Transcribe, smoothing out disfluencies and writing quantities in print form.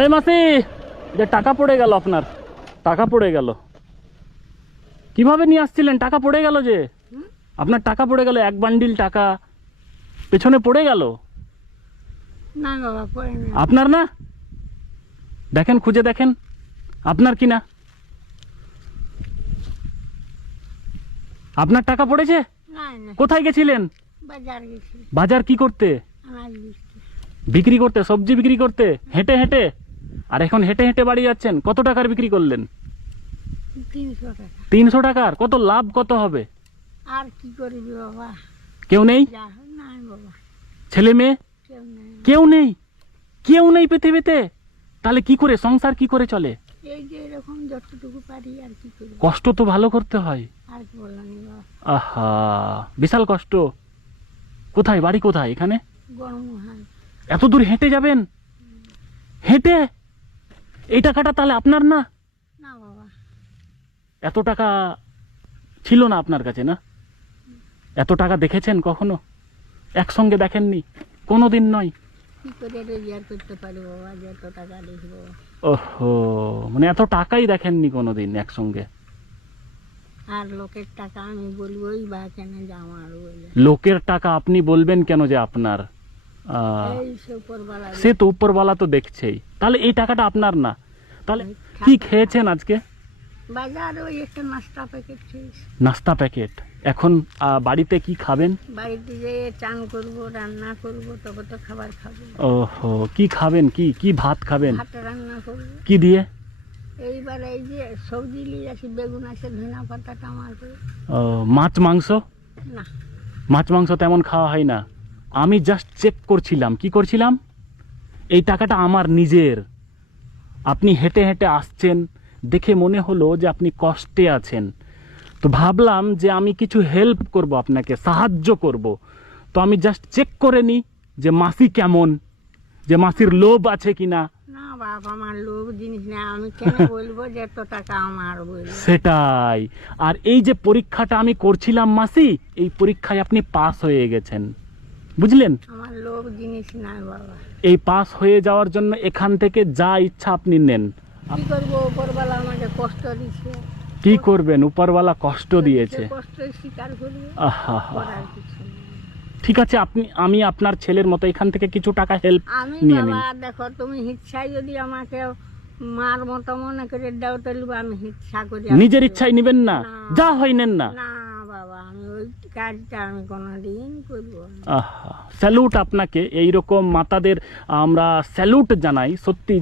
এই মাসি, যে টাকা পড়ে গেল, আপনার টাকা পড়ে গেল, কিভাবে নিয়ে আসছিলেন? টাকা পড়ে গেল যে, আপনার টাকা পড়ে গেল, এক বান্ডিল টাকা পেছনে পড়ে গেল। না বাবা, পড়েনি। আপনার না? দেখেন, খুঁজে দেখেন আপনার কিনা। আপনার টাকা পড়েছে? না না, কোথায় গেছিলেন? বাজার গেছি, বাজার কি করতে? আনাজ বিক্রি। বিক্রি করতে, সবজি বিক্রি করতে, হেঁটে হেঁটে? আর এখন হেঁটে হেঁটে বাড়ি যাচ্ছেন? কত টাকার বিক্রি করলেন? 300 টাকা। 300 টাকার? কত লাভ, কত হবে? আর কি করবি বাবা, কেউ নেই? যা নাই বাবা, ছেলে মেয়ে কেউ নেই। কেউ নেই? কেউ নেই পৃথিবীতে? তাহলে কি করে সংসার, কি করে চলে? এই যে এরকম যতটুকু পারি আর কি করবো। কষ্ট তো ভালো করতে হয়। আর কি বললাম বাবা, আহা, বিশাল কষ্ট। কোথায় বাড়ি, কোথায়? এখানে? গরম হয় এত দূর হেঁটে যাবেন? হেঁটে? এই টাকাটা তাহলে আপনার না? না বাবা, এত টাকা ছিল না আপনার কাছে, না? এত টাকা দেখেছেন কখনো? একসঙ্গে দেখেননি? কোনো দিন নয়? কি করে রোজগার করতে পারি বাবা, যে এত টাকা দেখবো। ওহো, মানে এত টাকাই দেখেননি কোনোদিন একসঙ্গে? আর লোকের টাকা আমি বলবোই বা কেন যে আমার বলে, লোকের টাকা আপনি বলবেন কেন যে আপনার? এই সব করবালা সে তো উপরওয়ালা তো দেখছেই। তাহলে এই টাকাটা আপনার না? তাহলে কি খেয়েছেন আজকে? বাজার ওই একটা নাস্তা প্যাকেট খেয়েছি। নাস্তা প্যাকেট। এখন বাড়িতে কি খাবেন? বাড়িতে যেয়ে চান করবো, রান্না করবো, তবে তো খাবার খাবো। ওহো, কি খাবেন? কি কি ভাত খাবেন? ভাত রান্না করবো। কি দিয়ে? এইবার এই যে সবজি নিয়ে আসি, বেগুন আছে, ধনা পাতা, টমাটো। ও, মাছ মাংস? না, মাছ মাংস তেমন খাওয়া হয় না। আমি জাস্ট চেক করছিলাম। কি করছিলাম? এই টাকাটা আমার নিজের। আপনি হেঁটে হেঁটে আসছেন দেখে মনে হলো যে আপনি কষ্টে আছেন, তো ভাবলাম যে আমি কিছু হেল্প করব, আপনাকে সাহায্য করব। তো আমি জাস্ট চেক করে নিই যে মাসি কেমন, যে মাসির লোভ আছে কিনা। না বাবা, আমার লোক জিনিস না, আমি কেন বলবো যে এত টাকা আমার বলবো। সেটাই। আর এই যে পরীক্ষাটা আমি করছিলাম মাসি, এই পরীক্ষায় আপনি পাস হয়ে গেছেন, বুঝলেন? আমার লোক জিনিস নাই বাবা। এই পাস হয়ে যাওয়ার জন্য এখান থেকে যা ইচ্ছা আপনি নেন। কি করবো, উপরবেলা আমাকে কষ্ট দিচ্ছে। কি করবেন? উপরওয়ালা কষ্ট দিয়েছে। সে কষ্ট স্বীকার করবো, আহা, করার কিছু নেই। ঠিক আছে, আমি আপনার ছেলের মতো এখান থেকে কিছু টাকা হেল্প আমি নিয়ে নিন। বাবা দেখো, তুমি ইচ্ছায় যদি আমাকে মার মতো মনে করে দাও, তাহলে আমি ইচ্ছা করি। নিজের ইচ্ছায় নিবেন না? যা হয় নেন না। না বাবা, আমি ওই কাজটা আমি কোনোদিন করবো না। আহা, স্যালুট আপনাকে। এইরকম মাতাদের আমরা স্যালুট জানাই সত্যি যে